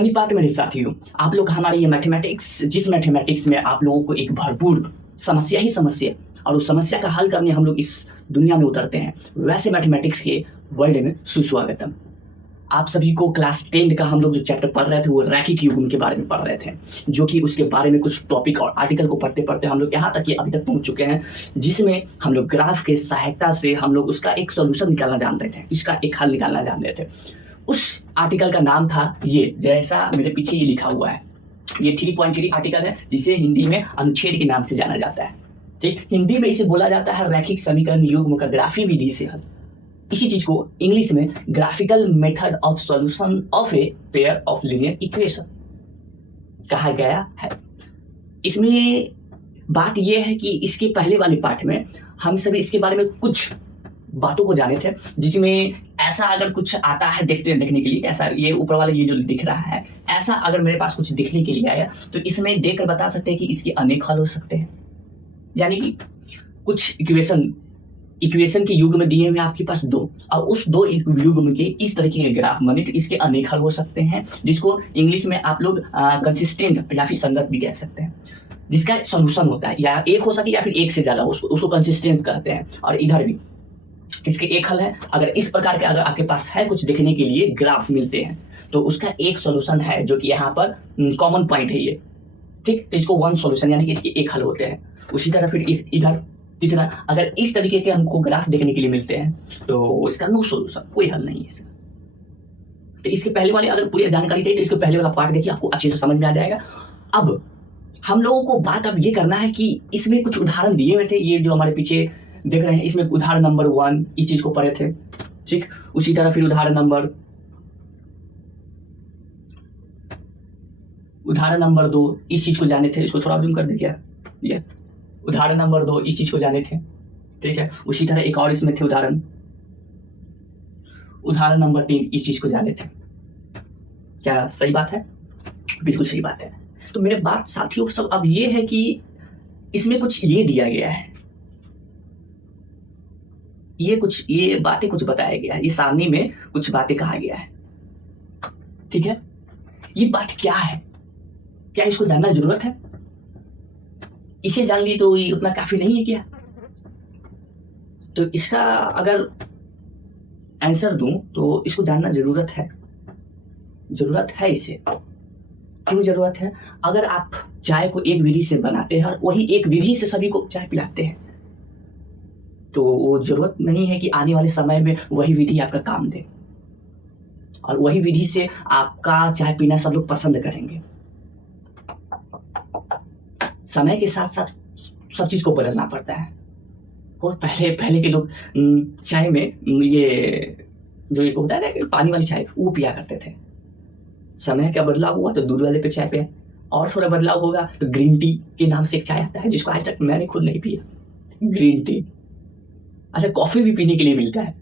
पहली बात मेरे साथियों, आप लोग हमारे ये मैथमेटिक्स, जिस मैथमेटिक्स में आप लोगों को एक भरपूर समस्या ही समस्या और उस समस्या का हल करने हम लोग इस दुनिया में उतरते हैं, वैसे मैथमेटिक्स के वर्ल्ड में सुस्वागतम। आप सभी को क्लास 10 का हम लोग जो चैप्टर पढ़ रहे थे वो रैखिक युग्म के बारे में पढ़ रहे थे, जो कि उसके बारे में कुछ टॉपिक और आर्टिकल को पढ़ते पढ़ते हम लोग यहाँ तक कि अभी तक पहुँच चुके हैं, जिसमें हम लोग ग्राफ के सहायता से हम लोग उसका एक सोल्यूशन निकालना जान रहे थे, इसका एक हल निकालना जान रहे थे। उस आर्टिकल का नाम था ये, जैसा मेरे पीछे ये लिखा हुआ है, ये 3.3 आर्टिकल है, जिसे हिंदी में अनुच्छेद के नाम से जाना जाता है। ठीक, हिंदी में इसे बोला जाता है रैखिक समीकरण युग्म का ग्राफी विधि से हल। इसी चीज को इंग्लिश में graphical method of solution of a pair of linear equation कहा गया है। इसमें बात यह है कि इसके पहले वाले पार्ट में हम सभी इसके बारे में कुछ बातों को जाने थे, जिसमें ऐसा अगर कुछ आता है देखने के लिए, ऐसा ये ऊपर वाला ये जो दिख रहा है, ऐसा अगर मेरे पास कुछ दिखने के लिए आया तो इसमें देखकर बता सकते हैं कि इसके अनेक हल हो सकते हैं। यानी कि कुछ इक्वेशन के युग्म दिए हुए आपके पास दो, और उस दो युग्म के इस तरीके के ग्राफ बने तो इसके अनेक हल हो सकते हैं, जिसको इंग्लिश में आप लोग कंसिस्टेंट या फिर संगत भी कह सकते हैं, जिसका सॉल्यूशन होता है या एक हो सके या फिर एक से ज़्यादा, उसको कंसिस्टेंट कहते हैं। और इधर भी इसके एक हल है। अगर इस प्रकार के अगर आपके पास है कुछ देखने के लिए ग्राफ मिलते हैं तो उसका एक सॉल्यूशन है, जो कि यहाँ पर कॉमन पॉइंट है ये। ठीक, तो इसको वन सॉल्यूशन यानी कि इसके एक हल होते हैं। उसी तरह फिर इधर तीसरा, अगर इस तरीके के हमको ग्राफ देखने के लिए मिलते हैं तो इसका नो सॉल्यूशन, कोई हल नहीं है इसका। तो इसके पहले वाले अगर पूरी जानकारी चाहिए तो इसके पहले वाला पार्ट देखिए, आपको अच्छे से समझ में आ जाएगा। अब हम लोगों को बात अब ये करना है कि इसमें कुछ उदाहरण दिए हुए थे, ये जो हमारे पीछे देख रहे हैं, इसमें उदाहरण नंबर 1 इस चीज को पढ़े थे। ठीक, उसी तरह फिर उदाहरण नंबर 2 इस चीज को जाने थे, इसको थोड़ा जूम कर दे क्या, ये उदाहरण नंबर 2 इस चीज को जाने थे। ठीक है, उसी तरह एक और इसमें थे उदाहरण नंबर 3 इस चीज को जाने थे। क्या सही बात है? बिल्कुल सही बात है। तो मेरे बात साथियों सब अब ये है कि इसमें कुछ ये दिया गया है, ये बातें कुछ बताया गया है, ये सारणी में कुछ बातें कहा गया है। ठीक है, ये बात क्या है, क्या इसको जानना जरूरत है? इसे जान ली तो ये उतना काफी नहीं है क्या? तो इसका अगर आंसर दूं तो इसको जानना जरूरत है इसे। क्यों जरूरत है? अगर आप चाय को एक विधि से बनाते हैं और वही एक विधि से सभी को चाय पिलाते हैं तो वो जरूरत नहीं है कि आने वाले समय में वही विधि आपका काम दे और वही विधि से आपका चाय पीना सब लोग पसंद करेंगे। समय के साथ साथ सब चीज को बदलना पड़ता है। वो पहले के लोग चाय में ये जो एक होता है ना पानी वाली चाय, वो पिया करते थे। समय का बदलाव हुआ तो दूध वाले पे चाय पे, और थोड़ा बदलाव होगा तो ग्रीन टी के नाम से एक चाय आता है, जिसको आज तक मैंने खुद नहीं पिया, ग्रीन टी। अच्छा, कॉफी भी पीने के लिए मिलता है।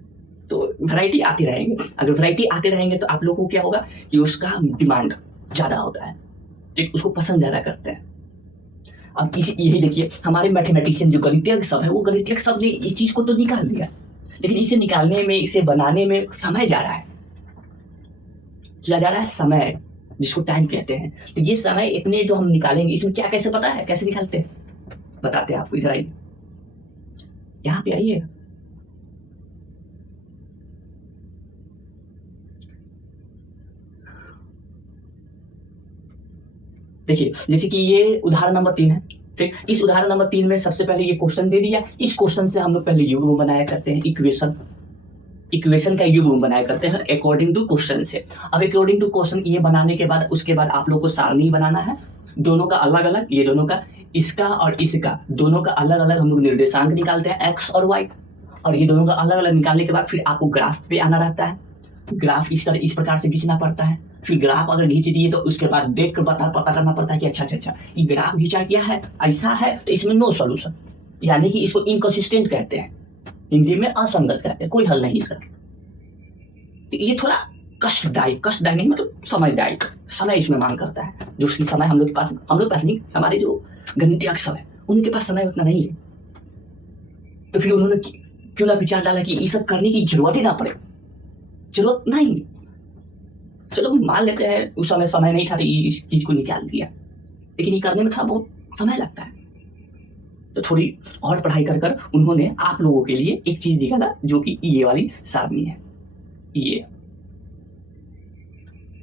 तो वैरायटी आती रहेंगे, अगर वैरायटी आते रहेंगे तो आप लोगों को क्या होगा कि उसका डिमांड ज़्यादा होता है, ठीक, उसको पसंद ज़्यादा करते हैं। अब यही देखिए, हमारे मैथमेटिशियन जो गणितीय शब्द है, वो गणितीय शब्द ने इस चीज़ को तो निकाल दिया, लेकिन इसे निकालने में, इसे बनाने में समय जा रहा है। क्या जा रहा है? समय, जिसको टाइम कहते हैं। तो ये समय इतने जो हम निकालेंगे, इसमें क्या कैसे पता है कैसे निकालते हैं, बताते हैं आपको। इधर आइए, यहाँ पे आइए। देखिए, जैसे कि ये उदाहरण नंबर 3 है। ठीक, इस उदाहरण नंबर 3 में सबसे पहले ये क्वेश्चन दे दिया। इस क्वेश्चन से हम लोग पहले युग्म बनाया करते हैं, इक्वेशन का युग्म बनाया करते हैं अकॉर्डिंग टू क्वेश्चन से। अब अकॉर्डिंग टू क्वेश्चन ये बनाने के बाद उसके बाद आप लोग को सारणी बनाना है, दोनों का अलग अलग, ये दोनों का, इसका और इसका, दोनों का अलग अलग हम लोग निर्देशांक निकालते हैं एक्स और वाई, और ये दोनों का अलग अलग निकालने के बाद फिर आपको ग्राफ पे आना रहता है। ग्राफ इस प्रकार से खींचना पड़ता है। फिर ग्राफ अगर खींच दिए तो उसके बाद देख कर पता करना पड़ता है कि अच्छा ये ग्राफ खींचा क्या है, ऐसा है तो इसमें नो सॉल्यूशन, यानी कि इसको इनकंसिस्टेंट कहते हैं, हिंदी में असंगत कहते हैं, कोई हल नहीं इसका। तो ये थोड़ा कष्टदायक नहीं, मतलब समयदायक, समय इसमें मांग करता है, जो उसकी समय हम लोग के पास नहीं, हमारे जो गणितीय अक्षर है उनके पास समय उतना नहीं है। तो फिर उन्होंने क्यों ना विचार डाला कि ये सब करने की जरूरत ही ना पड़े, जरूरत नहीं, चलो मान लेते हैं उस समय समय नहीं था तो इस चीज़ को निकाल दिया, लेकिन ये करने में थोड़ा बहुत समय लगता है। तो थोड़ी और पढ़ाई कर कर उन्होंने आप लोगों के लिए एक चीज़ निकाला जो कि ये वाली सारणी है। ये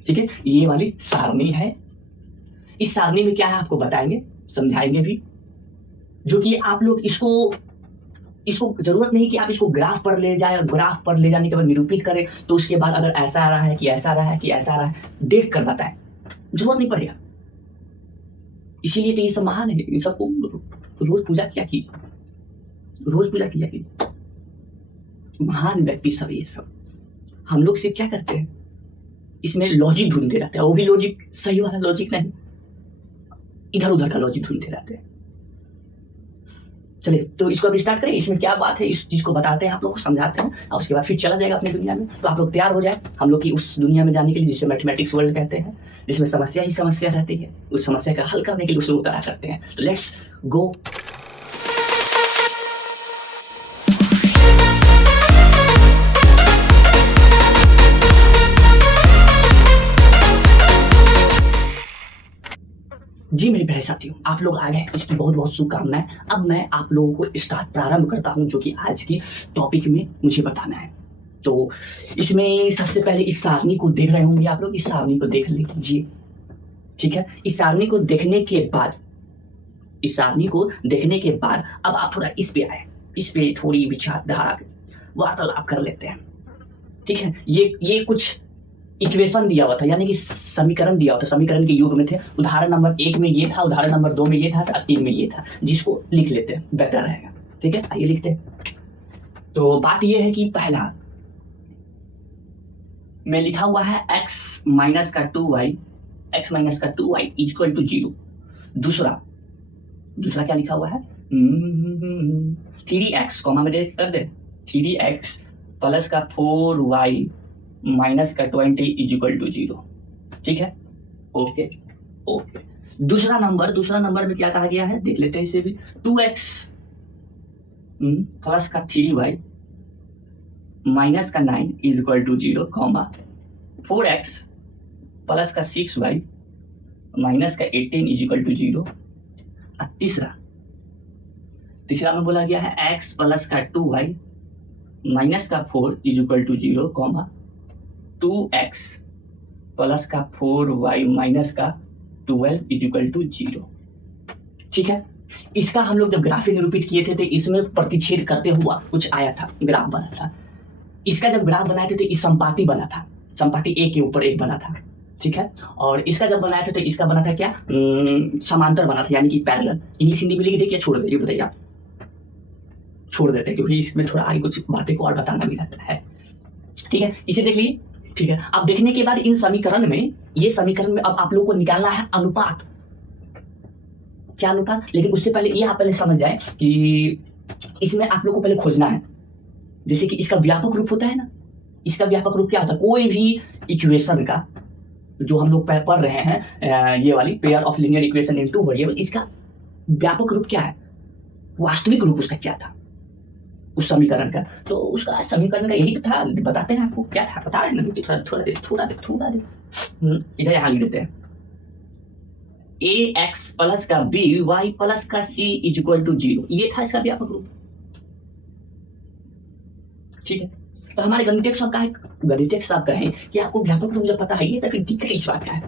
ठीक है, ये वाली सारणी है। इस सारणी में क्या है आपको बताएंगे, समझाएंगे भी, जो कि आप लोग इसको जरूरत नहीं कि आप इसको ग्राफ पर ले जाए, ग्राफ पर ले जाने के बाद निरूपित करें तो उसके बाद अगर ऐसा आ रहा है कि ऐसा आ रहा है कि ऐसा आ रहा है देख कर बताएं, जरूरत नहीं पड़ेगा। इसीलिए तो ये सब महान है, इन सबको रोज पूजा किया कीजिए, रोज पूजा किया कीजिए। महान व्यक्ति सब ये सब हम लोग से क्या करते हैं, इसमें लॉजिक ढूंढते रहते हैं, वो भी लॉजिक सही वाला लॉजिक नहीं, इधर उधर का लॉजिक ढूंढते रहते हैं। चलिए तो इसको अभी स्टार्ट करें, इसमें क्या बात है इस चीज़ को बताते हैं, आप लोग को समझाते हैं और उसके बाद फिर चला जाएगा अपनी दुनिया में। तो आप लोग तैयार हो जाए हम लोग की उस दुनिया में जाने के लिए जिसे मैथमेटिक्स वर्ल्ड कहते हैं, जिसमें समस्या ही समस्या रहती है, उस समस्या का हल करने के लिए उसे उतारा करते हैं। तो लेट्स गो। जी मेरे प्यारे साथियों, आप लोग आ गए, इसकी बहुत बहुत शुभकामनाएं। अब मैं आप लोगों को स्टार्ट प्रारंभ करता हूं, जो कि आज की टॉपिक में मुझे बताना है। तो इसमें सबसे पहले इस सारणी को देख रहे होंगे आप लोग, इस सारणी को देख लीजिए, ठीक है। इस सारणी को देखने के बाद अब आप थोड़ा इस पे आए, इस पे थोड़ी विचारधारा वार्तालाप कर लेते हैं, ठीक है। ये कुछ इक्वेशन दिया हुआ था, यानी कि समीकरण दिया हुआ था, समीकरण के युग में थे। उदाहरण नंबर 1 में ये था, उदाहरण नंबर 2 में ये था, 3 में ये था, जिसको लिख लेते हैं, बेटर रहेगा, ठीक है। आइए लिखते हैं। तो बात ये है कि पहला में लिखा हुआ है x माइनस का 2y इक्वल टू 0। दूसरा क्या लिखा हुआ है 3x कॉमा में कर दे 3x प्लस का 4y माइनस का 20 इक्वल टू 0, ठीक है। ओके। दूसरा नंबर में क्या कहा गया है देख लेते हैं इसे भी। 2x प्लस का 3y माइनस का 9 equal to 0 comma 4x plus का 6y माइनस का 18 इक्वल टू 0। तीसरा में बोला गया है x प्लस का 2y माइनस का 4 equal to 0 comma 2x plus का 4y माइनस का 12 इक्वल टू 0, ठीक है। इसका हम लोग जब ग्राफ निरूपित किए थे तो इसमें प्रतिच्छेद करते हुआ कुछ आया था, ग्राफ बना था। इसका जब ग्राफ बनाए थे तो इस संपाति बना था, संपाति एक के ऊपर एक बना था, ठीक है। और इसका जब बनाया था तो इसका बना था क्या समांतर बना था, यानी कि पैरेलल। इंग्लिश हिंदी में लिख दे क्या छोड़ दे, ये बताइए आप। छोड़ देते हैं क्योंकि इसमें थोड़ा आगे कुछ बातें को और बताना भी रहता है, ठीक है। इसे देख लीजिए, ठीक है। अब देखने के बाद इन समीकरण में अब आप लोगों को निकालना है अनुपात। क्या अनुपात, लेकिन उससे पहले ये आप पहले समझ जाए कि इसमें आप लोग को पहले खोजना है, जैसे कि इसका व्यापक रूप होता है ना, इसका व्यापक रूप क्या होता है, कोई भी इक्वेशन का जो हम लोग पढ़ रहे हैं, ये वाली pair of linear equation in two variable, इसका व्यापक रूप क्या है, वास्तविक रूप उसका क्या था उस समीकरण का। तो उसका समीकरण का यही था, बताते हैं आपको क्या था, बता रहे हैं ना, थोड़ा दे इधर यहाँ लिख देते हैं। ax प्लस का b y प्लस का c इक्वल टू 0, ये था इसका व्यापक रूप, ठीक है। तो हमारे गणितज्ञ साहब कहें कि आपको व्यापक रूप जब पता है ये तो फिर दिक्कत इस बात का है,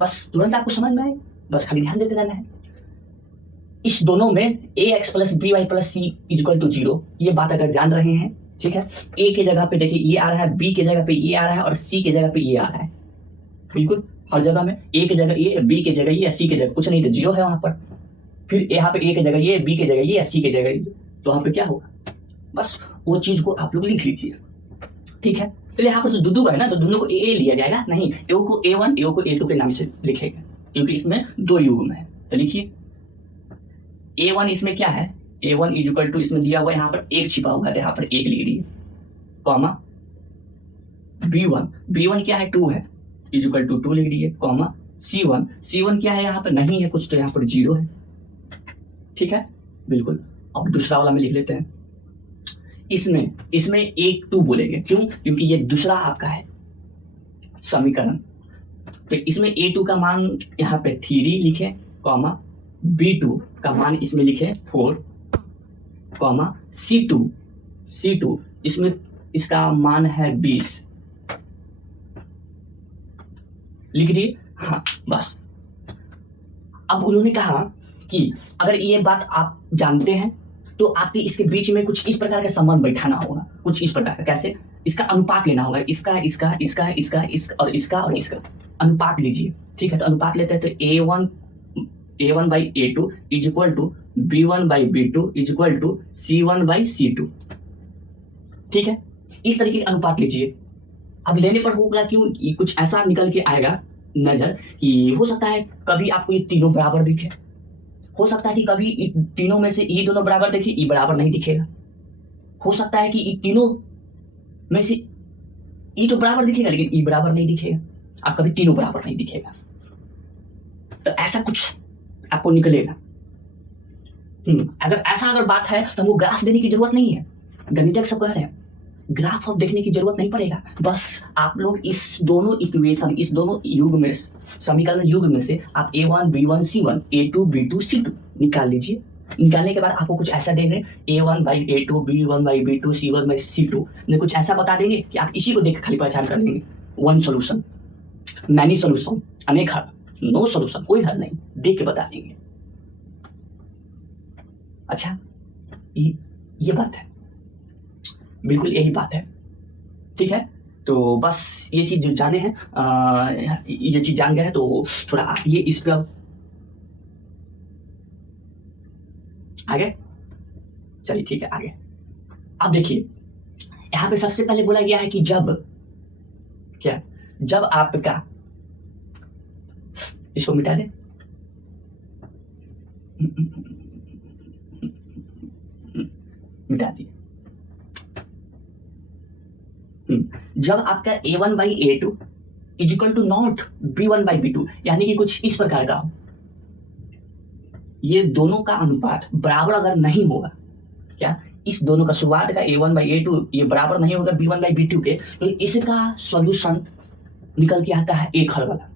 बस तुरंत आपको समझ में आए, बस खाली ध्यान देते रहना है। इस दोनों में ax plus B Y plus C equal to 0, ये बात अगर जान रहे हैं, ठीक है। a के जगह पे देखिए ये आ रहा है, b के जगह पे ये आ रहा है और c के जगह पे ये आ रहा है, बिल्कुल हर जगह में a के जगह ये, b के जगह ये, c के जगह कुछ नहीं, तो 0 है वहाँ पर। फिर यहाँ पे a के जगह ये, b के जगह ये, c के जगह ये, तो वहाँ पे क्या होगा, बस वो चीज़ को आप लोग लिख लीजिए, ठीक है। तो यहाँ पर तो दो है ना, तो दोनों को a लिया जाएगा, नहीं a को a1 a को a2 के नाम से लिखेगा, क्योंकि इसमें 2 युग्म है। तो लिखिए a1 इसमें क्या है, a1 इक्वल टू इसमें दिया हुआ है, यहाँ पर 1 छिपा हुआ है, यहाँ पर 1 लिख दिए, कॉमा b1 क्या है 2 है, इक्वल टू 2 लिख दिए, कॉमा c1 क्या है, यहाँ पर नहीं है कुछ, तो यहाँ पर 0 है, ठीक है, बिल्कुल। अब दूसरा वाला में लिख लेते हैं, इसमें 1 2 बोलेंगे, क्यों, क्योंकि ये दूसरा आपका है समीकरण, तो इसमें A2 का मान यहाँ पे 3 लिखे, कॉमा B2 का मान इसमें लिखे 4, कॉमा C2 इसमें इसका मान है 20, लिख दिए। हाँ बस। अब उन्होंने कहा कि अगर ये बात आप जानते हैं तो आपके इसके बीच में कुछ इस प्रकार का संबंध बैठाना होगा, कुछ इस प्रकार का। कैसे? इसका अनुपात लेना होगा, इसका और इसका अनुपात लीजिए। ठीक है, तो अनुपात लेते हैं तो A1 by A2 is equal to B1 by B2 is equal to C1 by C2। ठीक है, इस तरीके के अनुपात लीजिए। अब लेने पर होगा क्यों, कुछ ऐसा निकल के आएगा नजर कि हो सकता है कभी आपको ये तीनों बराबर दिखे, हो सकता है कि कभी तीनों में से ये दोनों बराबर दिखे, ये बराबर नहीं दिखेगा। हो सकता है कि तीनों में से ये तो बराबर दिखेगा लेकिन ये बराबर नहीं दिखेगा, आप कभी तीनों बराबर नहीं दिखेगा। तो ऐसा कुछ आपको निकलेगा। अगर बात है तो हमको ग्राफ देने की जरूरत नहीं है। गणितज्ञ सब कह रहे हैं ग्राफ अब देखने की जरूरत नहीं पड़ेगा, बस आप लोग इस दोनों इक्वेशन, इस दोनों युग में, समीकरण युग में से आप A1 B1 C1 A2 B2 C2 निकाल लीजिए। निकालने के बाद आपको कुछ ऐसा देंगे A1 by A2 B1 by B2 C1 by C2 ने कुछ ऐसा बता देंगे कि आप इसी को देख खाली पहचान कर लेंगे। वन सोल्यूशन, मैनी सोल्यूशन, अनेक हल, नो सोल्यूशन, कोई हल नहीं, देख के बता देंगे। अच्छा, ये बात है, बिल्कुल यही बात है। ठीक है, तो बस ये चीज जो जाने हैं, ये चीज जान गए हैं तो थोड़ा आइए इस पर आगे चलिए। ठीक है, आगे अब देखिए यहाँ पे सबसे पहले बोला गया है कि जब आपका, इसको मिटा दे, मिटा दिए। जब आपका A1 by A2 is equal to not B1 by B2, यानी कि कुछ इस प्रकार का हो, ये दोनों का अनुपात बराबर अगर नहीं होगा, क्या इस दोनों का शुरुआत का A1 by A2 ये बराबर नहीं होगा B1 by B2 के, तो इसका सॉल्यूशन निकल के आता है एक हल वाला,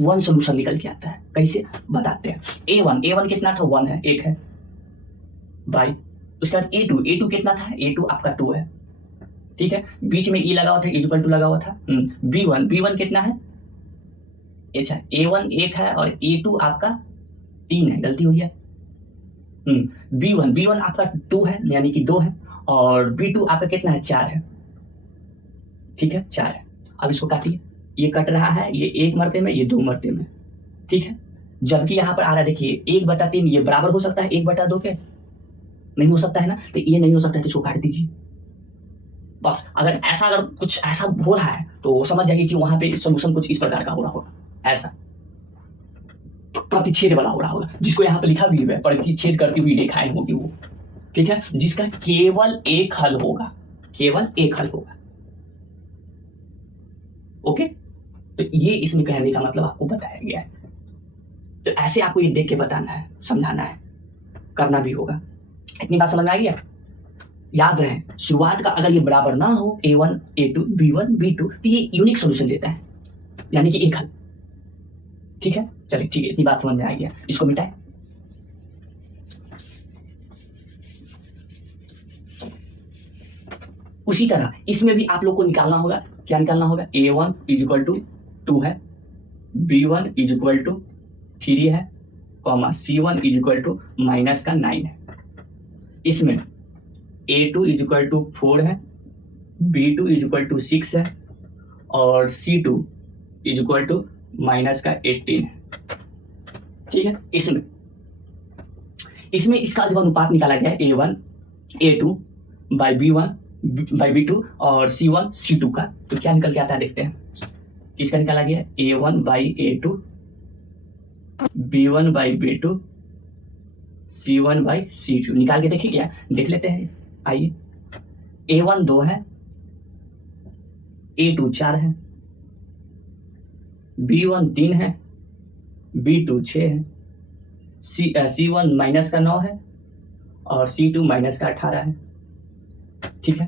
वन सॉल्यूशन निकल के आता है। कैसे बताते हैं? A1 कितना था? 1 है, 1 है, बाई उसके बाद A2 कितना था? A2 आपका 2 है। ठीक है, बीच में E लगा हुआ था, इक्वल टू लगा हुआ था। B1 कितना है? अच्छा, A1 1 है और A2 आपका 3 है, गलती हो गया। B1 आपका 2 है यानी कि 2 है, और B2 आपका कितना है? 4 है। ठीक है, 4 है। अब इसको काटिए, ये कट रहा है, ये 1 मरते में, ये 2 मरते में। ठीक है, जबकि यहाँ पर आ रहा है, देखिए 1/3 ये बराबर हो सकता है 1/2 के, नहीं हो सकता है ना, तो ये नहीं हो सकता है तो इसको काट दीजिए। बस अगर कुछ ऐसा हो रहा है तो समझ जाइए कि वहां पे सॉल्यूशन कुछ इस प्रकार का हो रहा होगा, ऐसा प्रतिच्छेद वाला हो रहा होगा, जिसको यहाँ पे लिखा भी है प्रतिच्छेद करती हुई रेखाएं होगी वो। ठीक है, जिसका केवल एक हल होगा, केवल एक हल होगा। ओके, तो ये इसमें कहने का मतलब आपको बताया गया है। तो ऐसे आपको ये देख के बताना है, समझाना है, करना भी होगा। इतनी बात समझ में आई है? याद रहे, शुरुआत का अगर ये बराबर ना हो A1 A2 B1 B2 तो ये यूनिक सॉल्यूशन देता है, यानी कि एक हल। ठीक है, चलिए ठीक है, इतनी बात समझ में आ गया, इसको मिटाएं। उसी तरह इसमें भी आप लोग को निकालना होगा, क्या निकालना होगा? A1 इज इक्वल टू 2 है, B1 इज इक्वल टू 3 है, comma C1 is equal to -9 है। इसमें A2 इज इक्वल टू 4 है, B2 इज इक्वल टू 6 है, और C2 इज इक्वल टू -18 है। ठीक है, इसमें इसका जब अनुपात निकाला गया A1 A2 by B1 by B2 और C1 C2 का, तो क्या निकल के आता है देखते हैं। किसका निकाला गया? A1 by A2 B1 by B2 C1 by C2 निकाल के देखिए, क्या देख लेते हैं। आइए, A1 2 है, A2 4 है, B1 3 है, B2 6 है, C1 -9 है और C2 -18 है। ठीक है,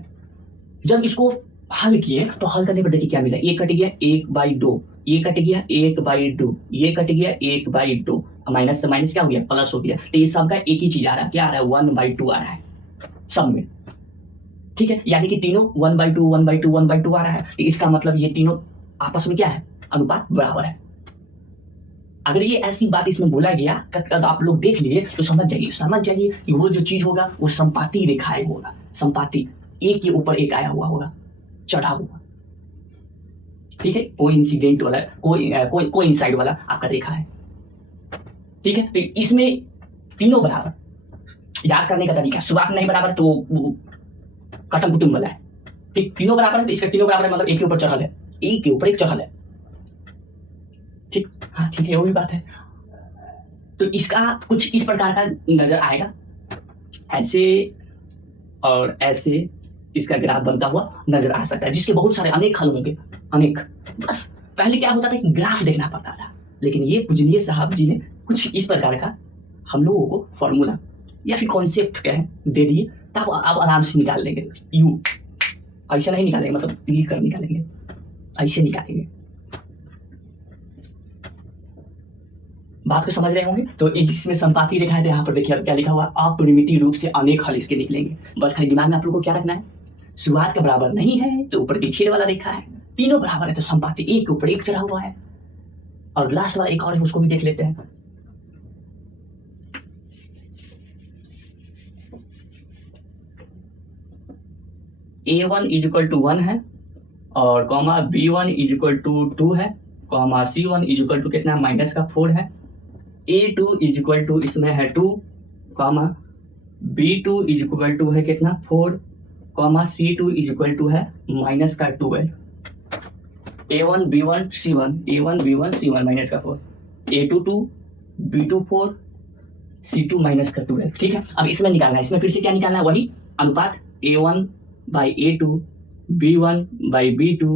जब इसको हल किए तो हल करने पर देखिए क्या मिला, ये कट गया 1/2, ये कट गया 1/2, ये कट गया 1/2, माइनस से माइनस क्या हो गया, प्लस हो गया। तो ये सबका एक ही चीज आ रहा है, क्या आ रहा है, 1/2 आ रहा है सब में। ठीक है, यानी कि तीनों 1/2 1/2 1/2 आ रहा है। तो इसका मतलब ये तीनों आपस में क्या है, अनुपात बराबर है। अगर ये ऐसी बात इसमें बोला गया तो आप लोग देख लिए तो समझ जाइए कि वो जो चीज होगा वो संपाती रेखाएं होगा, संपाती, एक के ऊपर एक आया हुआ होगा, चढ़ा हुआ। ठीक है, कोई इंसिडेंट वाला, कोई इनसाइड वाला आपका रेखा है। ठीक है, तो इसमें तीनों बराबर, याद करने का तरीका, शुरुआत नहीं बराबर तो वो कटम कुटुम वाला है। ठीक, तीनों बराबर है तो इसका तीनों बराबर है मतलब एक के ऊपर चढ़ल है, एक के ऊपर एक चढ़ल है। ठीक, हाँ ठीक है, वो भी बात है। तो इसका कुछ इस प्रकार का नजर आएगा, ऐसे और ऐसे इसका ग्राफ बनता हुआ नजर आ सकता है, जिसके बहुत सारे अनेक हल होंगे, अनेक। बस पहले क्या होता था कि ग्राफ देखना पड़ता था, लेकिन ये पूजनीय साहब जी ने कुछ इस प्रकार का हम लोगों को फॉर्मूला या फिर कॉन्सेप्ट कहें दे दिए, तब आप आराम से निकाल लेंगे। यू ऐसा नहीं निकालेंगे, मतलब लिख कर निकालेंगे, ऐसे निकालेंगे। बात को समझ रहे होंगे। तो एक इसमें संपाती रेखा है, तो यहाँ पर देखिए क्या लिखा हुआ, अपरिमित रूप से अनेक हल इसके निकलेंगे। बस खाली दिमाग में आप लोगों को क्या रखना है, शुरुआत का बराबर नहीं है तो ऊपर की छेद वाला रेखा है, तीनों बराबर है तो संपाती एक के ऊपर एक चढ़ा हुआ है। और लास्ट वाला एक और है, उसको भी देख लेते हैं। A1 इक्वल टू 1 है और कॉमा B1 इक्वल टू 2 है, कॉमा C1 इक्वल टू कितना, माइनस का 4 है। A2 इक्वल टू इसमें है 2, कॉमा B2 इक्वल टू है कितना, 4, कॉमा C2 इक्वल टू है माइनस का 12। A1 B1 C1, A1 B1 C1 minus का 4, A2 2, B2 4, C2 माइनस का 12। ठीक है, अब इसमें निकालना है, इसमें फिर से क्या निकालना है, वही अनुपात A1 by A2, B1 by B2,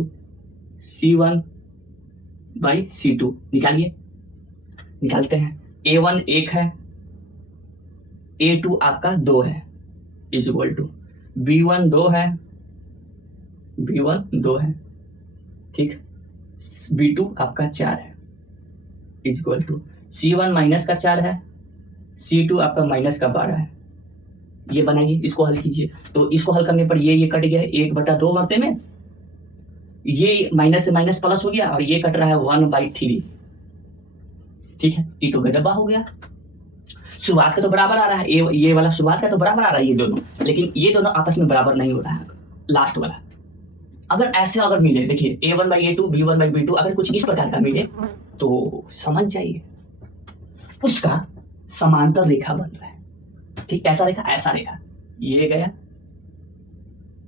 C1 by C2 निकालिए। निकालते हैं, A1 1 है, A2 आपका 2 है, इक्वल टू B1 2 है, B1 2 है, ठीक, B2 आपका 4 है, इक्वल टू C1 माइनस का 4 है, C2 आपका माइनस का 12 है। ये बनाइए, इसको हल कीजिए। तो इसको हल करने पर ये कट गया 1/2 मरते में, ये माइनस से माइनस प्लस हो गया और ये कट रहा है 1/3। ठीक है, ये तो गजबा हो गया। शुरुआत का तो बराबर आ रहा है, ये वाला शुरुआत का तो बराबर आ रहा है ये दोनों, लेकिन ये दोनों आपस में बराबर नहीं हो रहा है लास्ट वाला। अगर ऐसे अगर मिले, देखिए A1/A2 B1/B2 अगर कुछ इस प्रकार का मिले तो समझ जाइए उसका समांतर रेखा बन रहा है। ठीक, ऐसा रेखा, ऐसा रेखा, ये गया,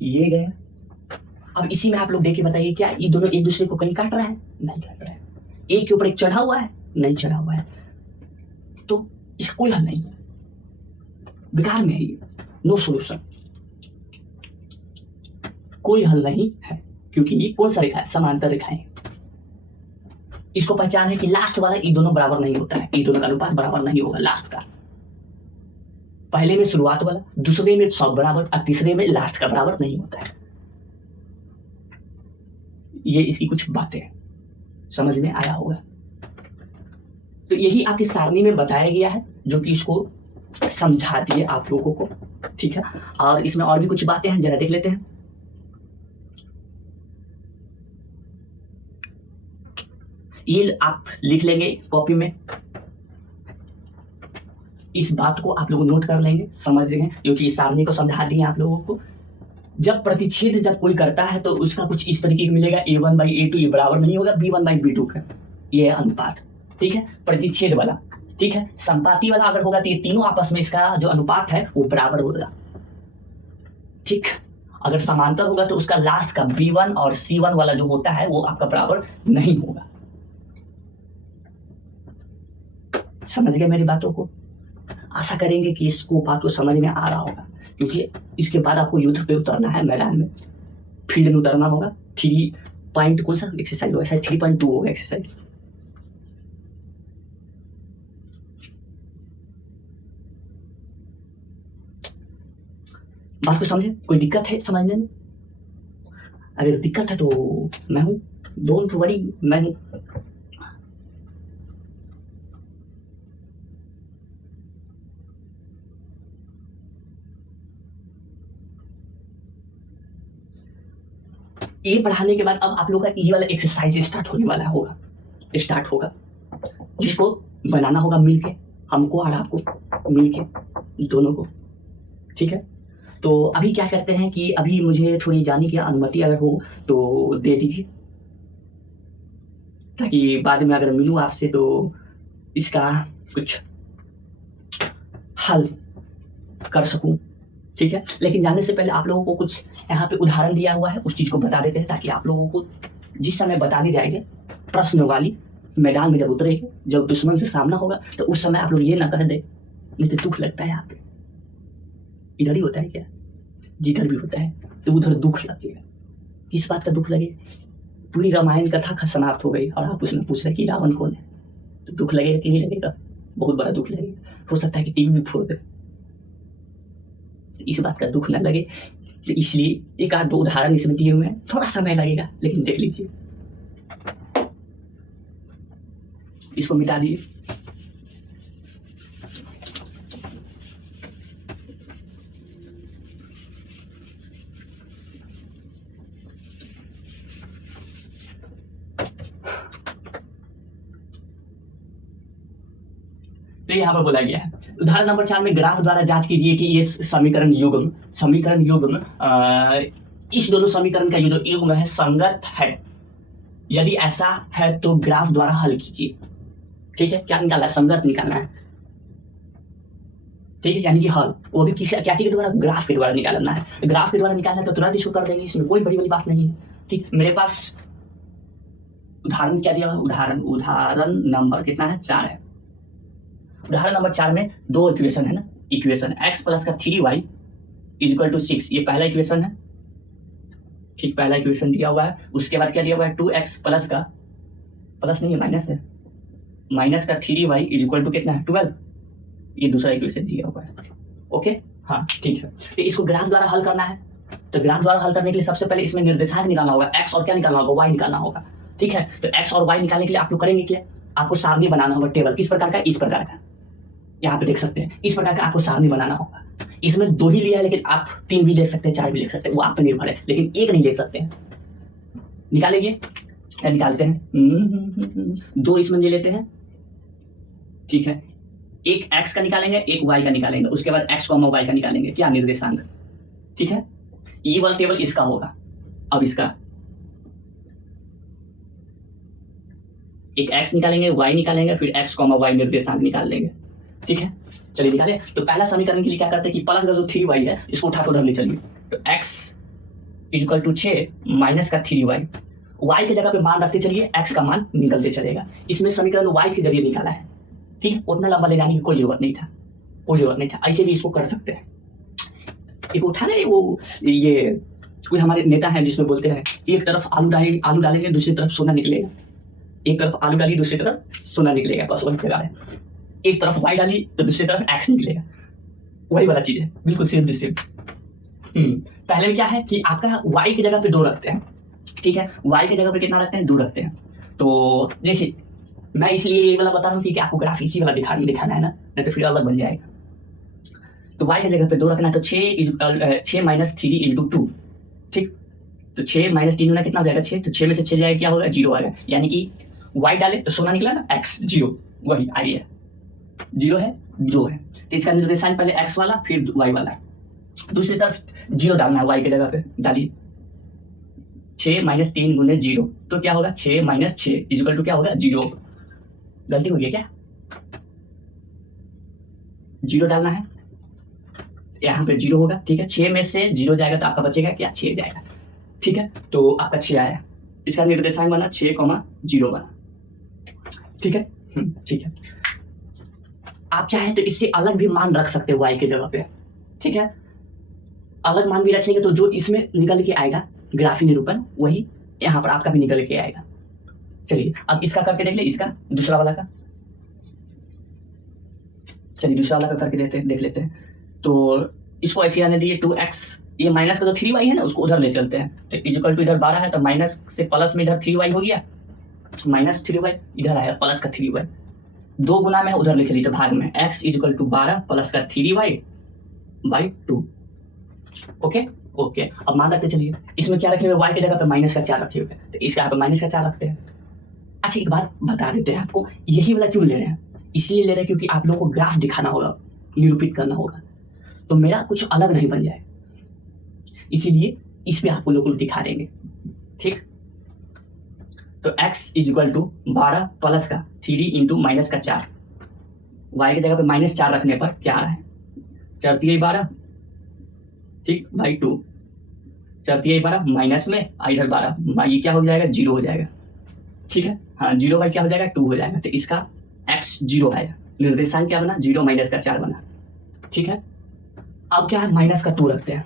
ये गया। अब इसी में आप लोग देखिए, बताइए क्या ये दोनों एक दूसरे को कहीं काट रहा है, नहीं काट रहा है। एक के ऊपर एक चढ़ा हुआ है, नहीं चढ़ा हुआ है, तो इसका कोई हल नहीं है, बेकार में है ये, नो सॉल्यूशन, कोई हल नहीं है, क्योंकि ये कौन सा रेखा है, समांतर रेखाएं। इसको पहचान है कि लास्ट वाला ये दोनों बराबर नहीं होता है, ये दोनों का अनुपात बराबर नहीं होगा लास्ट का। पहले में शुरुआत वाला, दूसरे में सब बराबर और तीसरे में लास्ट का बराबर नहीं होता है। ये इसकी कुछ बातें समझ में आया होगा। तो यही आपकी सारणी में बताया गया है, जो कि इसको समझा दिए आप लोगों को। ठीक है, और इसमें और भी कुछ बातें हैं, जरा देख लेते हैं। ये आप लिख लेंगे कॉपी में, इस बात को आप लोग नोट कर लेंगे, समझ लेंगे, क्योंकि इस सारणी को समझा दिए आप लोगों को। जब प्रतिच्छेद जब कोई करता है तो उसका कुछ इस तरीके का मिलेगा, A1/A2 ये बराबर नहीं होगा B1/B2 का, ये है अनुपात। ठीक है, प्रतिच्छेद वाला। ठीक है, संपाती वाला अगर होगा तो ये तीनों आपस में इसका जो अनुपात है वो बराबर होगा। ठीक, अगर समांतर होगा तो उसका लास्ट का B1 और C1 वाला जो होता है वो आपका बराबर नहीं होगा। समझ गए मेरी बातों को? आशा करेंगे कि इसको बात को समझ में आ रहा होगा, क्योंकि इसके बाद आपको युद्ध पे उतरना है, मैदान में, फील्ड में उतरना होगा। 3 पॉइंट कौन सा एक्सरसाइज होगा, शायद 3.2 होगा एक्सरसाइज। बात को समझे, कोई दिक्कत है समझने में? अगर दिक्कत है तो मैं हूँ, डोंट वरी, मैं हूँ। ये पढ़ाने के बाद अब आप लोग का ये वाला एक्सरसाइज स्टार्ट होने वाला होगा, स्टार्ट होगा, जिसको बनाना होगा मिलके, हमको और आपको मिलके, दोनों को, ठीक है। तो अभी क्या करते हैं कि अभी मुझे थोड़ी जाने की अनुमति अगर हो तो दे दीजिए, ताकि बाद में अगर मिलूँ आपसे तो इसका कुछ हल कर सकूं, ठीक है। लेकिन जाने से पहले आप लोगों को कुछ यहाँ पे उदाहरण दिया हुआ है, उस चीज़ को बता देते हैं, ताकि आप लोगों को जिस समय बताने जाएंगे प्रश्न वाली मैदान में जब उतरेंगे, जब दुश्मन से सामना होगा, तो उस समय आप लोग ये ना कह दे, नहीं तो दुख लगता है यहाँ पे, इधर ही होता है क्या, जिधर भी होता है तो उधर दुख लगेगा। किस बात का दुख लगे? पूरी रामायण कथा समाप्त हो गई और आप उसमें पूछ रहे कि रावण कौन है, तो दुख लगेगा कि नहीं लगेगा? बहुत बड़ा दुख लगेगा। हो सकता है कि टीवी भी फोड़ दे, इस बात का दुख ना लगे, तो इसलिए एक आध दो उदाहरण इसमें दिए हुए हैं, थोड़ा समय लगेगा लेकिन देख लीजिए। इसको मिटा दिए। तो यहाँ पर बोला गया है उदाहरण नंबर 4 में ग्राफ द्वारा जांच कीजिए कि ये समीकरण युग्म इस दोनों समीकरण का ये जो युग्म है संगत है। यदि ऐसा है तो ग्राफ द्वारा हल कीजिए, ठीक है। क्या निकालना है? संगत निकालना है, ठीक है, यानी कि हल, वो भी किसी क्या चीज के द्वारा? ग्राफ के द्वारा निकालना है। ग्राफ के द्वारा निकालना है तो तुरंत इसको कर देंगे, इसमें कोई बड़ी बात नहीं है, ठीक। मेरे पास उदाहरण क्या दिया हुआ? उदाहरण नंबर कितना है? 4 है। उदाहरण नंबर 4 में दो इक्वेशन है ना, इक्वेशन x प्लस का 3y इक्वल टू 6, ये पहला इक्वेशन है, ठीक, पहला इक्वेशन दिया हुआ है। उसके बाद क्या दिया हुआ है? 2x प्लस का, प्लस नहीं है माइनस है, माइनस का 3y इक्वल टू कितना है? 12, ये दूसरा इक्वेशन दिया हुआ है, ओके, हाँ ठीक है। तो इसको ग्राफ द्वारा हल करना है, तो ग्राफ द्वारा हल करने के लिए सबसे पहले इसमें निर्देशांक निकालना होगा, x और क्या निकालना होगा? y निकालना होगा, ठीक है। तो x और y निकालने के लिए आप लोग करेंगे क्या? आपको सारणी बनाना होगा, टेबल, किस प्रकार का? इस प्रकार का, यहाँ पे देख सकते हैं, इस प्रकार का आपको सारणी बनाना होगा। इसमें 2 ही लिया है, लेकिन आप 3 भी ले सकते हैं, 4 भी ले सकते हैं, वो आप पे निर्भर है, लेकिन एक नहीं ले सकते हैं। निकालेंगे, क्या निकालते हैं? 2 इसमें ले लेते हैं, ठीक है। एक x का निकालेंगे, एक y का निकालेंगे, उसके बाद x, y का निकालेंगे, क्या? निर्देशांक, ठीक है। ये वाला टेबल इसका होगा। अब इसका एक x निकालेंगे, y निकालेंगे, फिर x, y निर्देशांक निकाल लेंगे, ठीक है। चलिए निकाले। तो पहला समीकरण के लिए क्या करते हैं कि प्लस का जो 3y है इसको उठा कर ले चलिए, तो x इक्वल टू 6 माइनस का 3y, y के जगह पे मान रखते चलिए, x का मान निकलते चलेगा। इसमें समीकरण y के जरिए निकाला है, ठीक है। उतना लंबा ले जाने की कोई जरूरत नहीं था, कोई जरूरत नहीं था, ऐसे भी इसको कर सकते हैं। एक उठा ना वो, ये कोई हमारे नेता हैं जिसमें बोलते हैं एक तरफ आलू डालेंगे, दूसरी तरफ सोना निकलेगा, एक तरफ आलू डाली, दूसरी तरफ सोना निकलेगा, बस वही प्रकार है। एक तरफ y डाली तो दूसरी तरफ x निकलेगा, वही वाला चीज है, बिल्कुल सेम टू सेम। पहले में क्या है कि आपका y की जगह पे 2 रखते हैं, ठीक है। y की जगह पे कितना रखते हैं? 2 रखते हैं। तो जैसे मैं इसलिए ये वाला बता रहा हूँ कि आपको ग्राफ इसी वाला दिखाना है ना, नहीं तो फिर अलग बन जाएगा। तो y की जगह पे 2 रखना है, तो 6 माइनस 3 इंटू 2, ठीक। तो 6 माइनस 3 होना कितना हो जाएगा? 6, तो 6 में से 6 जाएगा, क्या होगा? 0 आएगा, यानी कि y डाले तो सोना निकला ना, x 0, वही आइडिया, 0 है, 2 है। तो इसका निर्देशांक पहले x वाला फिर y वाला, दूसरी तरफ 0 डालना है, y की जगह पे डालिए, 6 माइनस 3 गुने 0, तो क्या होगा? 6 माइनस 6 इक्वल टू क्या होगा? 0। गलती हो गई क्या? 0 डालना है, यहाँ पे 0 होगा, ठीक है। 6 में से 0 जाएगा तो आपका बचेगा क्या? 6 जाएगा, ठीक है। तो आपका 6 आया, इसका निर्देशांक बना 6,0 बना, ठीक है, ठीक है। आप चाहें तो इससे अलग भी मान रख सकते हो y की जगह पे, ठीक है। अलग मान भी रखेंगे तो जो इसमें निकल के आएगा ग्राफी निरूपण, वही यहाँ पर आपका भी निकल के आएगा। चलिए अब इसका करके देख ले, इसका दूसरा वाला का, चलिए दूसरा वाला का करके देख लेते हैं। तो इसको ऐसे आने दिए 2x ये माइनस का जो 3y है ना उसको उधर ले चलते हैं, तो इक्वल टू इधर 12 है तो माइनस से प्लस में इधर 3y हो गया, माइनस 3y इधर आया प्लस का 3y, 2 गुना में उधर ले चलिए तो भाग में x इक्वल टू 12 प्लस का 3y/2। ओके ओके, अब मान रखते चलिए इसमें क्या रखे हुए y की जगह पे माइनस का 4 रखे हुए, तो इसके यहाँ पे माइनस का 4 रखते हैं। अच्छा एक बात बता देते हैं आपको, यही वाला क्यों ले रहे हैं, इसलिए ले रहे हैं क्योंकि आप लोगों को ग्राफ दिखाना होगा, निरूपित करना होगा, तो मेरा कुछ अलग नहीं बन जाए, इसीलिए इस पे आपको लोग दिखा देंगे। ठीक, तो x इक्वल टू 12 प्लस का 3 इंटू माइनस का 4, y की जगह पे माइनस 4 रखने पर क्या आ रहा है, 4 3 12, ठीक बाई 2, 4 3 12 माइनस में इधर 12, ये क्या हो जाएगा 0 हो जाएगा। ठीक है, हाँ 0 बाई क्या हो जाएगा 2 हो जाएगा, तो इसका x 0 है, निर्देशांक क्या बना 0 माइनस का 4 बना। ठीक है, अब क्या है माइनस का 2 रखते हैं,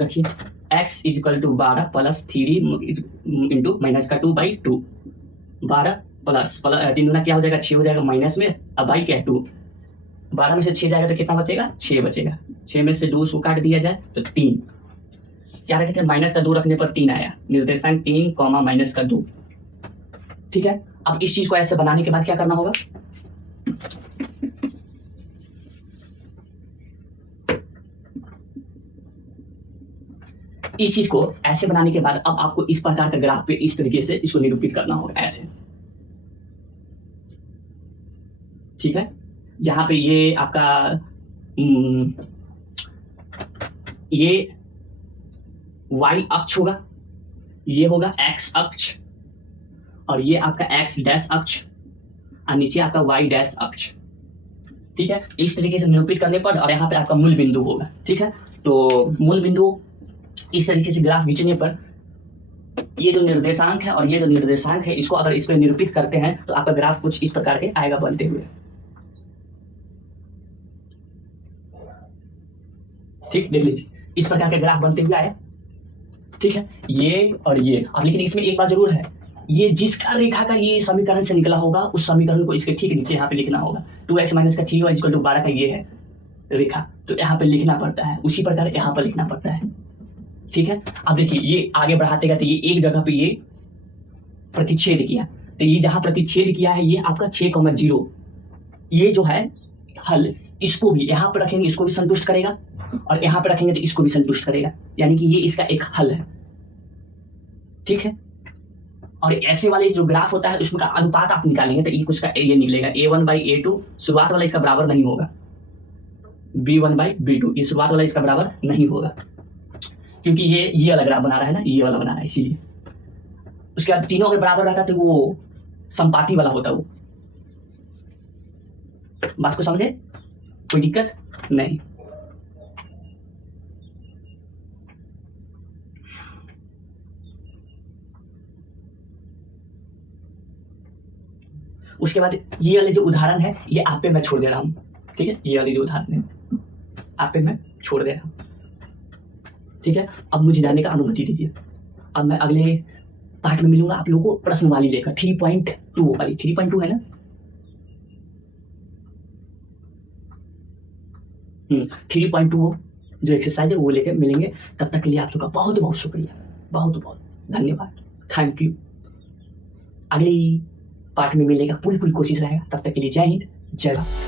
रखिए x equal to 12 plus 3 into minus का 2/2, 12 प्लस 3 गुना क्या हो जाएगा 6 हो जाएगा माइनस में, अब बाई क्या है 2, 12 में से 6 जाएगा तो कितना बचेगा 6 बचेगा, 6 में से 2 उसको काट दिया जाए तो 3, क्या रखे थे माइनस का 2 रखने पर 3 आया, निर्देशांक 3 कॉमा माइनस का 2। ठीक है, अब इस चीज को ऐसे बनाने के बाद क्या करना होगा, इस चीज को ऐसे बनाने के बाद अब आपको इस प्रकार का ग्राफ पे इस तरीके से इसको निरूपित करना होगा ऐसे। ठीक है, जहां पे ये आपका ये y अक्ष होगा, ये होगा x अक्ष, और ये आपका x डैश अक्ष, और नीचे आपका y डैश अक्ष। ठीक है, इस तरीके से निरूपित करने पर, और यहाँ पे आपका मूल बिंदु होगा। ठीक है, तो मूल बिंदु इस तरीके से ग्राफ खींचने पर ये जो निर्देशांक है और ये जो निर्देशांक है, इसको अगर इस पर निरूपित करते हैं तो आपका ग्राफ कुछ इस प्रकार के आएगा बनते हुए। ठीक, देख लीजिए इस प्रकार के ग्राफ बनते हुए आए। ठीक है, ये और ये, अब लेकिन इसमें एक बात जरूर है, ये जिसका रेखा का ये समीकरण से निकला होगा उस समीकरण को इसके ठीक नीचे यहाँ पे लिखना होगा। 2x माइनस का 3y इक्वल टू 12 का ये है रेखा, तो यहाँ पे लिखना पड़ता है, उसी प्रकार यहाँ पर लिखना पड़ता है। ठीक है, अब देखिए ये आगे बढ़ाते गए तो ये एक जगह पे ये प्रतिच्छेद किया, तो ये जहाँ प्रतिच्छेद किया है ये आपका 6,0, ये जो है हल, इसको भी यहाँ पर रखेंगे इसको भी संतुष्ट करेगा, और यहाँ पर रखेंगे तो इसको भी संतुष्ट करेगा, यानी कि ये इसका एक हल है। ठीक है, और ऐसे वाले जो ग्राफ होता है उसमें का अनुपात आप निकालेंगे तो ये कुछ का ये निकलेगा a1/a2, शुरुआत वाला इसका बराबर नहीं होगा, b1/b2, ये शुरुआत वाला इसका बराबर नहीं होगा, क्योंकि ये अलग ग्राफ बना रहा है ना, ये वाला बना रहा है, इसीलिए। उसके बाद तीनों अगर बराबर रहता तो वो संपाती वाला होता, वो बात को समझे, कोई दिक्कत नहीं। उसके बाद ये वाले जो उदाहरण है ये आप पे मैं छोड़ दे रहा हूँ। ठीक है, ये वाली जो उदाहरण है आप पे मैं छोड़ दे रहा हूँ। ठीक है, अब मुझे जाने का अनुमति दीजिए, अब मैं अगले पार्ट में मिलूंगा आप लोगों को प्रश्न वाली लेकर 3.2 वाली, 3.2 है ना, 3.2 जो एक्सरसाइज है वो लेकर मिलेंगे। तब तक के लिए आप लोग का बहुत बहुत शुक्रिया, बहुत बहुत धन्यवाद, थैंक यू। अगली पार्ट में मिलेगा, पूरी कोशिश रहेगा। तब तक के लिए जय हिंद, जय भारत।